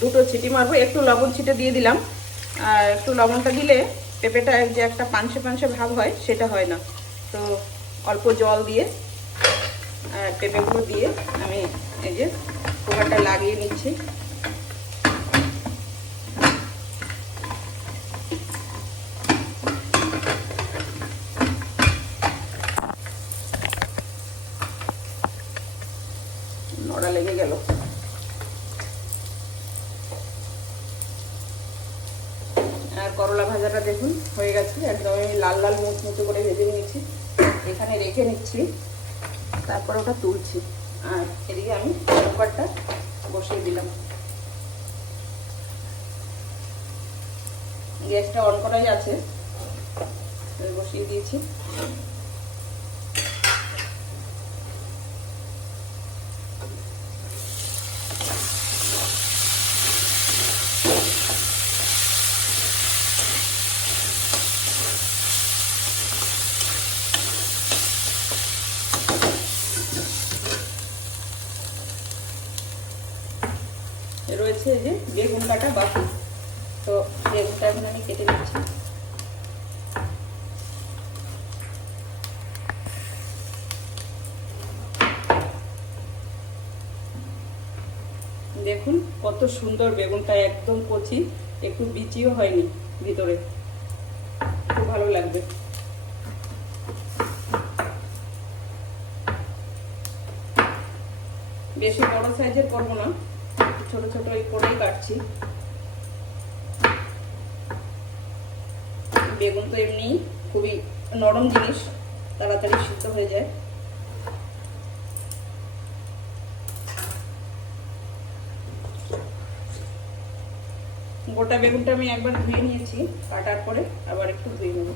দুটো সিটি মারবো, একটু লবণ ছিটে দিয়ে দিলাম। আর একটু লবণটা দিলে পেঁপেটা যে একটা পানসে পানসে ভাব হয় সেটা হয় না। তো অল্প জল দিয়ে পেঁপেগুলো দিয়ে আমি এই যে কুকারটা লাগিয়ে নিচ্ছি। নড়া লেগে গেল। আর করলা ভাজাটা দেখুন হয়ে গেছে, একদম আমি লাল লাল মুচমুচে করে ভেজে নিয়েছি, এখানে রেখে নিচ্ছি, তারপর ওটা তুলছি। আর এদিকে আমি কুকারটা বসিয়ে দিলাম, গ্যাসটা অন করাই আছে, বসিয়ে দিয়েছি। রয়েছে এই যে বেগুন কাটা বাকি, তো বেগুনটা এখন আমি কেটে নিচ্ছি। দেখুন কত সুন্দর বেগুনটা, একদম কচি, একটু বিচিও হয়নি ভিতরে, খুব ভালো লাগবে। বেশি বড় সাইজের করবো না, ছোট ছোট করেই কাটছি। বেগুন তো এমনি খুবই নরম জিনিস, তাড়াতাড়ি সিদ্ধ হয়ে যায়। গোটা বেগুনটা আমি একবার ধুয়ে নিয়েছি, কাটার পরে আবার একটু ধুয়ে নেব।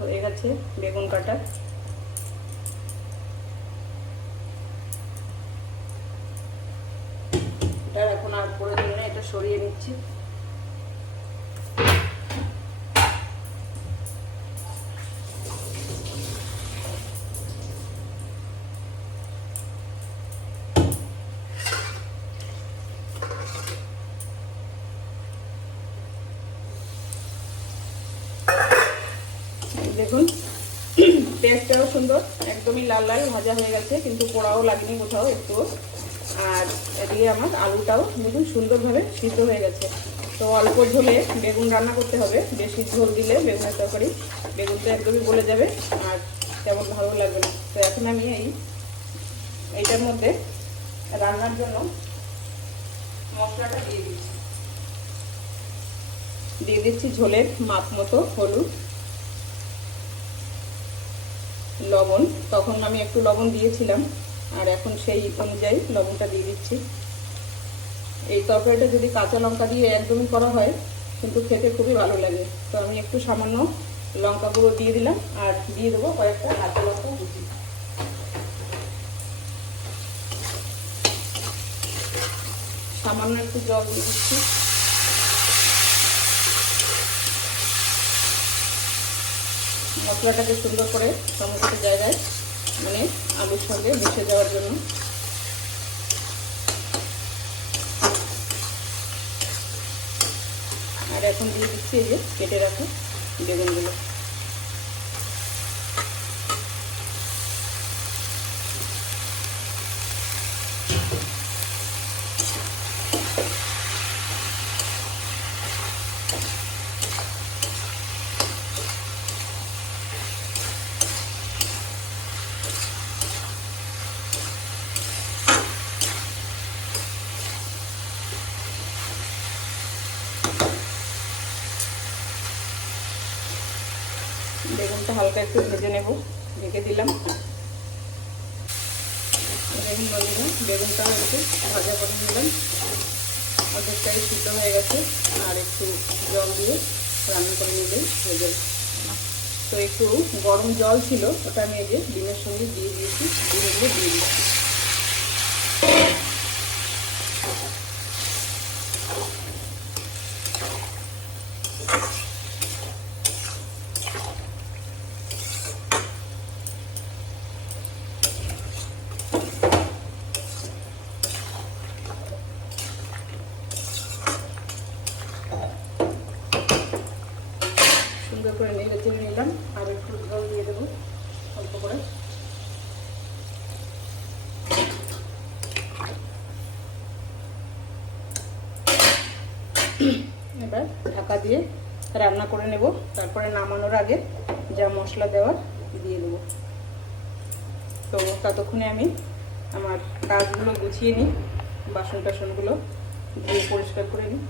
হয়ে গেছে বেগুন কাটা। এটা এখন আর প্রয়োজন নেই, এটা সরিয়ে নিচ্ছি। দেখুন টেস্টটাও সুন্দর, একদমই লাল লাল ভাজা হয়ে গেছে, কিন্তু পোড়াও লাগেনি কোথাও একটু। আর এদিকে আমার আলুটাও দেখুন সুন্দরভাবে সিদ্ধ হয়ে গেছে। তো অল্প ঝোলে বেগুন রান্না করতে হবে, বেশি ঝোল দিলে বেগুনের তরকারি বেগুনটা একদমই গলে যাবে আর তেমন ভালো লাগবে না। তো এখন আমি এইটার মধ্যে রান্নার জন্য মশলাটা দিয়ে দিচ্ছি ঝোলের মাপ মতো হলুদ, লবণ, তখন আমি একটু লবণ দিয়েছিলাম আর এখন সেই অনুযায়ী লবণটা দিয়ে দিচ্ছি। এই তরকারিটা যদি কাঁচা লঙ্কা দিয়ে একদমই করা হয় কিন্তু খেতে খুবই ভালো লাগে। তো আমি একটু সামান্য লঙ্কা গুঁড়ো দিয়ে দিলাম আর দিয়ে দেবো কয়েকটা কাঁচা লঙ্কা কুচি। সামান্য একটু জল দিয়ে দিচ্ছি। মশলাটাকে সুন্দর করে সমস্ত জায়গায় মানে আলুর সঙ্গে মিশে যাওয়ার জন্য। আর এখন দিয়ে দিচ্ছি এই যে কেটে রাখা বেগুনগুলো। বেগুনটা হালকা একটু ভেজে নেব, ঢেকে দিলাম। দেখুন বন্ধুরা বেগুনটাও একটু ভাজা করে নিলাম, অর্ধেকটাই সিদ্ধ হয়ে গেছে। আর একটু জল দিয়ে রান্না করে নিলেই হয়ে যাবে। তো একটু গরম জল ছিল, ওটা আমি এই যে ডিমের সঙ্গে দিয়ে দিয়েছি, ডিমগুলো দিয়ে দিচ্ছি। সুন্দর করে নেড়ে চেড়ে নিলাম আর একটু জল দিয়ে দেবো অল্প করে। এবার ঢাকা দিয়ে রান্না করে নেব, তারপরে নামানোর আগে যা মশলা দেওয়ার দিয়ে দেবো। তো ততক্ষণে আমি আমার কাজগুলো গুছিয়ে নিই, বাসন টাসনগুলো ধুয়ে পরিষ্কার করে নিই।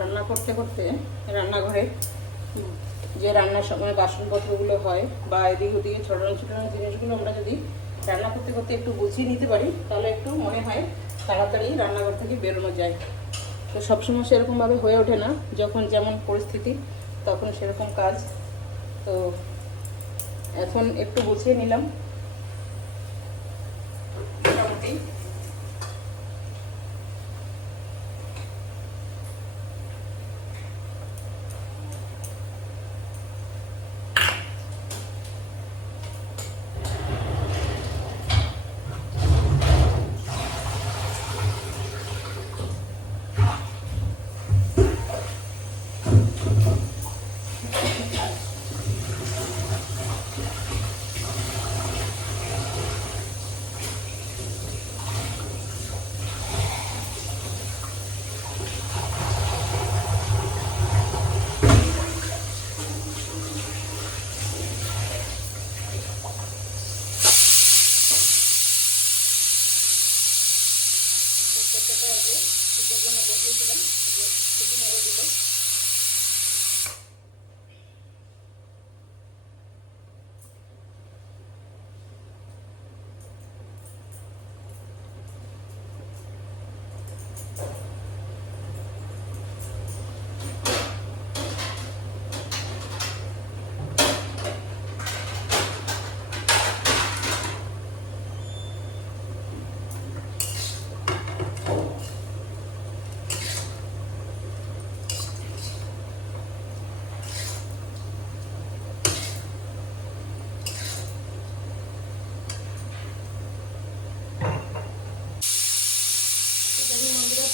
রান্না করতে করতে রান্নাঘরে যে রান্নার সময় বাসনপত্রগুলো হয় বা এদিক ওদিকে ছড়ানো ছোটানো জিনিসগুলো আমরা যদি রান্না করতে করতে একটু গুছিয়ে নিতে পারি তাহলে একটু মনে হয় তাড়াতাড়ি রান্নাঘর থেকে বেরোনো যায়। তো সবসময় সেরকমভাবে হয়ে ওঠে না, যখন যেমন পরিস্থিতি তখন সেরকম কাজ। তো এখন একটু গুছিয়ে নিলাম মোটামুটি। পেঁপেটা এই যে শীতের জন্য বসিয়েছিলাম, ছুটি মেরে দিল।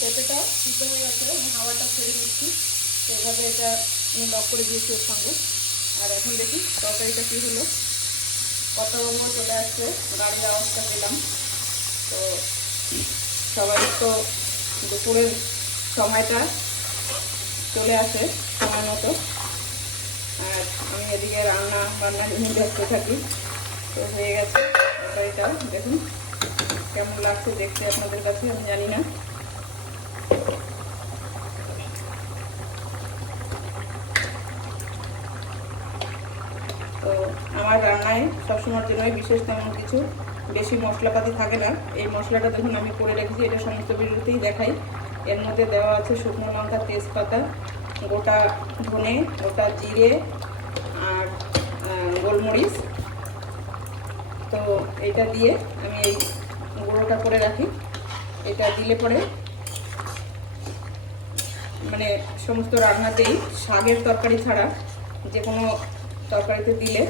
পেঁপেটা সিদ্ধ হয়ে গেছে, হাওয়াটা ছেড়ে দিচ্ছি। তো এভাবে এটা আমি লক করে দিয়েছি ওর সঙ্গে। আর এখন দেখি তরকারিটা কী হলো, কত রকম চলে আসছে, গাড়ির আওয়াজটা পেলাম। তো সবাই তো দুপুরের সময়টা চলে আসে সময় মতো, আর আমি এদিকে রান্না বান্নার জন্য ব্যস্ত থাকি। তো হয়ে গেছে তরকারিটা, দেখুন কেমন লাগছে দেখতে আপনাদের কাছে আমি জানি না। তো আমার রান্নায় সবসময়ের জন্যই বিশেষ তেমন কিছু বেশি মশলাপাতি থাকে না। এই মশলাটা দেখুন আমি করে রেখেছি, এটা সমস্ত ভিডিওতেই দেখাই। এর মধ্যে দেওয়া আছে শুকনো লঙ্কা, তেজপাতা, গোটা ধনে, গোটা জিরে আর গোলমরিচ। তো এটা দিয়ে আমি এই গুঁড়োটা করে রাখি। এটা দিলে পরে মানে সমস্ত রান্নাতেই, শাকের তরকারি ছাড়া যে কোনো তরকারিতে দিলে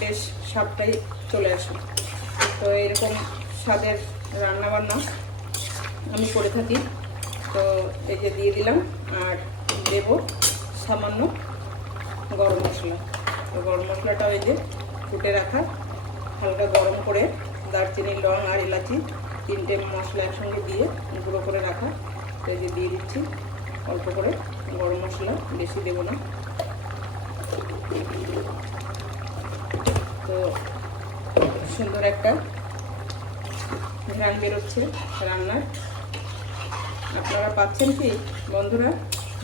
বেশ স্বাদটাই চলে আসে। তো এরকম স্বাদের রান্নাবান্না আমি করে থাকি। তো এই যে দিয়ে দিলাম, আর দেব সামান্য গরম মশলা। তো গরম মশলাটাও এই যে ফুটে রাখা, হালকা গরম করে দারচিনি, লং আর এলাচি 3টে মশলা একসঙ্গে দিয়ে গুঁড়ো করে রাখা। তো এই যে দিয়ে দিচ্ছি অল্প করে গরম মশলা, বেশি দেবো না। তো সুন্দর একটা ঘ্রাণ বেরোচ্ছে রান্নার। আপনারা পাচ্ছেন কি বন্ধুরা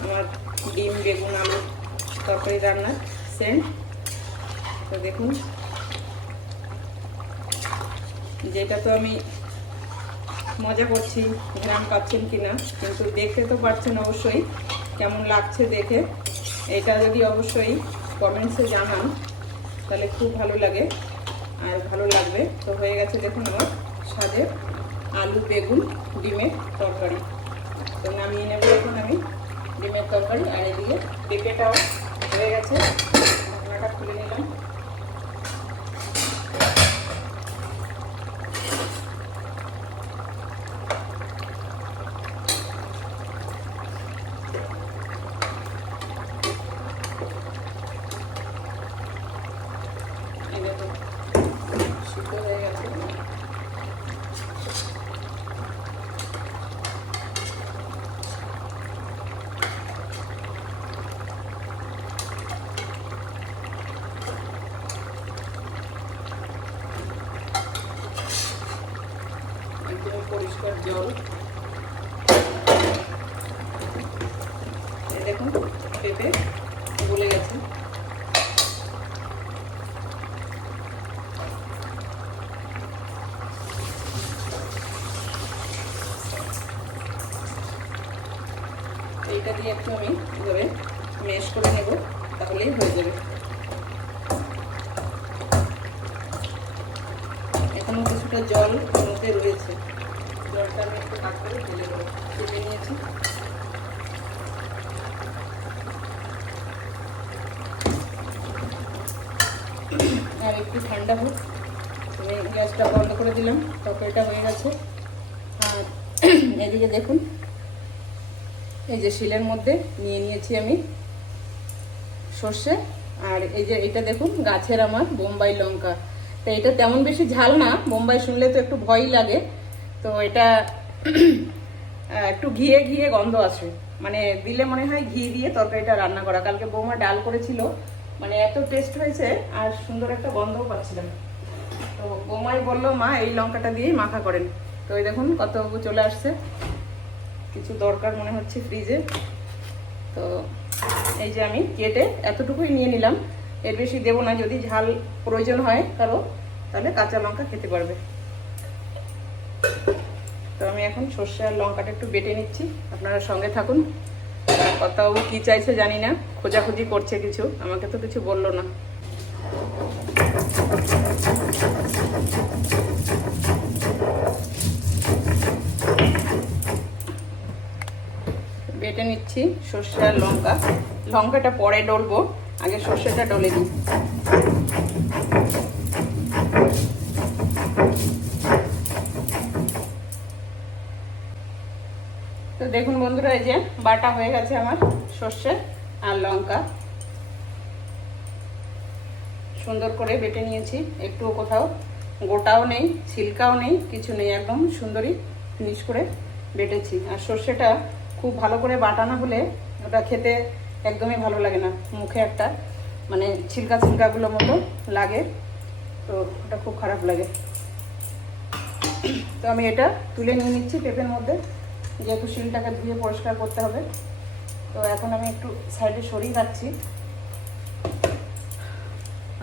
আমার ডিম, বেগুন, আলু তরকারি রান্নার সেন্ট? তো দেখুন, যেটা তো আমি মজা করছি, ঘ্রাণ পাচ্ছেন কি না, কিন্তু দেখতে তো পাচ্ছেন অবশ্যই কেমন লাগছে দেখে। এটা যদি অবশ্যই কমেন্টসে জানান তাহলে খুব ভালো লাগে আর ভালো লাগবে। তো হয়ে গেছে দেখুন আমার স্বাদের আলু, বেগুন, ডিমের তরকারি। তো নামিয়ে নেব এখন আমি ডিমের তরকারি। আর এদিকে পেঁপেটাও হয়ে গেছে, ঢাকনাটা খুলে নিলাম। সিদ্ধ হয়ে গেছে। একদম পরিষ্কার জল। এই দেখুন পেঁপে গলে গেছে। এইটা দিয়ে একটু আমি এভাবে ম্যাশ করে নেব, তাহলেই হয়ে যাবে। এখনো কিছুটা জল মধ্যে রয়েছে, জলটা আমি একটু কাট করে ঢেলে দেবো। তুলে নিয়েছি। আর একটু ঠান্ডা হোক। আমি গ্যাসটা বন্ধ করে দিলাম, তরকারিটা হয়ে গেছে। আর এদিকে দেখুন এই যে শিলের মধ্যে নিয়ে নিয়েছি আমি সর্ষে। আর এই যে এটা দেখুন গাছের আমার বোম্বাই লঙ্কা। তো এটা তেমন বেশি ঝাল না, বোম্বাই শুনলে তো একটু ভয়ই লাগে। তো এটা একটু ঘিয়ে ঘিয়ে গন্ধ আসে, মানে দিলে মনে হয় ঘি দিয়ে তরকারিটা রান্না করা। কালকে বৌমা ডাল করেছিল, মানে এত টেস্ট হয়েছে আর সুন্দর একটা গন্ধও পাচ্ছিলাম। তো বৌমাই বললো মা এই লঙ্কাটা দিয়েই মাখা করেন। তো এই দেখুন কতবাবু চলে আসছে, কিছু দরকার মনে হচ্ছে ফ্রিজে। তো এই যে আমি কেটে এতটুকুই নিয়ে নিলাম, এর বেশি দেবো না, যদি ঝাল প্রয়োজন হয় কারো তাহলে কাঁচা লঙ্কা খেতে পারবে। তো আমি এখন সর্ষে আর লঙ্কাটা একটু বেটে নিচ্ছি, আপনারা সঙ্গে থাকুন। কথাও কি চাইছে জানি না, খোঁজাখুঁজি করছে কিছু, আমাকে তো কিছু বললো না। বেটে নিচ্ছি সর্ষে আর লঙ্কা, লঙ্কাটা পরে ডলবো, আগে সর্ষেটা ডলে দিই। তো দেখুন বন্ধুরা, এই যে বাটা হয়ে গেছে আমার সর্ষে আর লঙ্কা, সুন্দর করে বেটে নিয়েছি, একটুও কোথাও গোটাও নেই, ছিলকাও নেই, কিছু নেই, একদম সুন্দরই ফিনিশ করে বেটেছি। আর সর্ষেটা খুব ভালো করে বাটা না হলে ওটা খেতে একদমই ভালো লাগে না, মুখে একটা মানে ছিলকা ছিলকাগুলো মতো লাগে, তো ওটা খুব খারাপ লাগে। তো আমি এটা তুলে নিয়ে নিচ্ছি পেঁপের মধ্যে, যেহেতু শিলটাকে ধুয়ে পরিষ্কার করতে হবে। তো এখন আমি একটু সাইডে সরিয়ে রাখছি,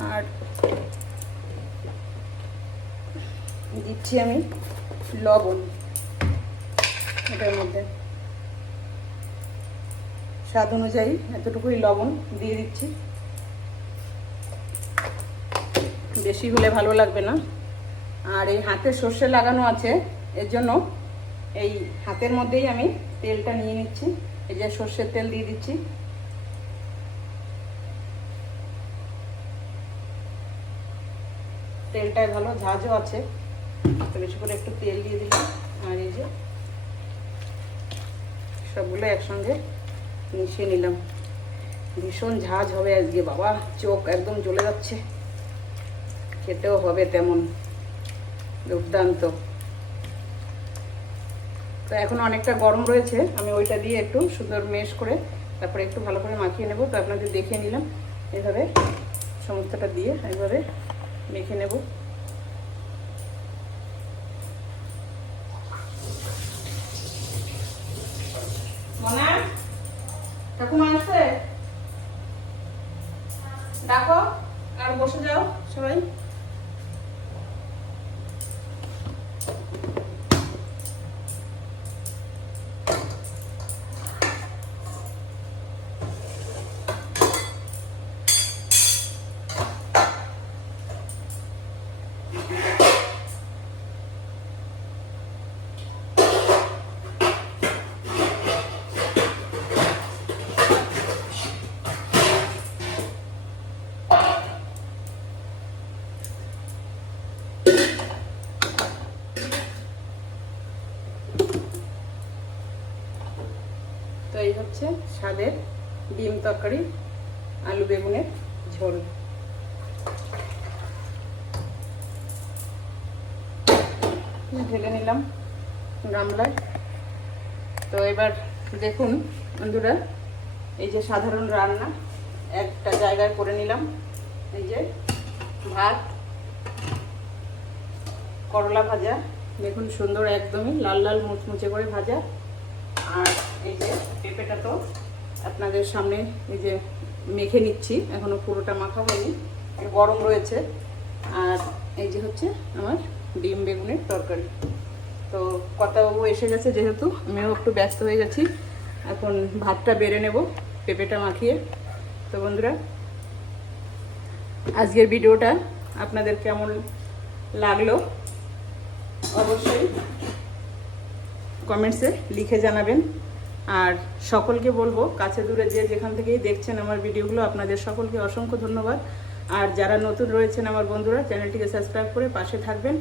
আর দিচ্ছি আমি লবণ এটার মধ্যে, স্বাদ অনুযায়ী এতটুকুই লবণ দিয়ে দিচ্ছি, বেশি হলে ভালো লাগবে না। আর এই হাতে সর্ষে লাগানো আছে, এর জন্য এই হাতের মধ্যেই আমি তেলটা নিয়ে নিচ্ছি, এই যে সর্ষের তেল দিয়ে দিচ্ছি। তেলটায় ভালো ঝাঁঝও আছে, তো বেশি করে একটু তেল দিয়ে দিলাম। আর এই যে সবগুলো একসঙ্গে মিশিয়ে নিলাম। ভীষণ ঝাঁঝ হবে আজকে, বাবা চোখ একদম জ্বলে যাচ্ছে, খেতেও হবে তেমন দুর্দান্ত। তো এখন অনেকটা গরম রয়েছে, আমি ওইটা দিয়ে একটু সুন্দর মেশ করে তারপরে একটু ভালো করে মাখিয়ে নেব। তো আপনাদের দেখিয়ে নিলাম, এইভাবে সমস্তটা দিয়ে এইভাবে মেখে নেব। মনা ঠাকুমা আসছে, ডাকো আর বসে যাও সবাই। তো এই হচ্ছে স্বাদের ডিম তরকারি, আলু বেগুনের ঝোল। ঢেলে নিলাম গামলায়। তো এবার দেখুন বন্ধুরা, এই যে সাধারণ রান্না একটা জায়গায় করে নিলাম, এই যে ভাত, করলা ভাজা, দেখুন সুন্দর একদমই লাল লাল মুচমুচে করে ভাজা। আর এই যে পেঁপেটা তো আপনাদের সামনে এই যে মেখে নিচ্ছি, এখনো পুরোটা মাখা হয়নি, গরম রয়েছে। আর এই যে হচ্ছে আমার ডিম বেগুনের তরকারি। তো কথাবাবু এসে গেছে, যেহেতু আমিও একটু ব্যস্ত হয়ে গেছি, এখন ভাতটা বেড়ে নেব পেঁপেটা মাখিয়ে। তো বন্ধুরা, আজকের ভিডিওটা আপনাদের কেমন লাগলো অবশ্যই কমেন্টসে লিখে জানাবেন। আর সকলকে বলবো, কাছে দূরে যে যেখান থেকেই দেখছেন আমার ভিডিওগুলো, আপনাদের সকলকে অসংখ্য ধন্যবাদ। আর যারা নতুন রয়েছেন আমার বন্ধুরা, চ্যানেলটিকে সাবস্ক্রাইব করে পাশে থাকবেন।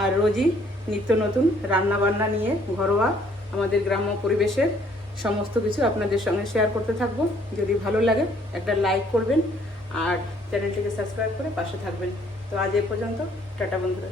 আর রোজই নিত্য নতুন রান্না বান্না নিয়ে, ঘরোয়া আমাদের গ্রাম্য পরিবেশের সমস্ত কিছু আপনাদের সঙ্গে শেয়ার করতে থাকবো। যদি ভালো লাগে একটা লাইক করবেন আর চ্যানেলটিকে সাবস্ক্রাইব করে পাশে থাকবেন। তো আজ এ পর্যন্ত, টাটা বন্ধুরা।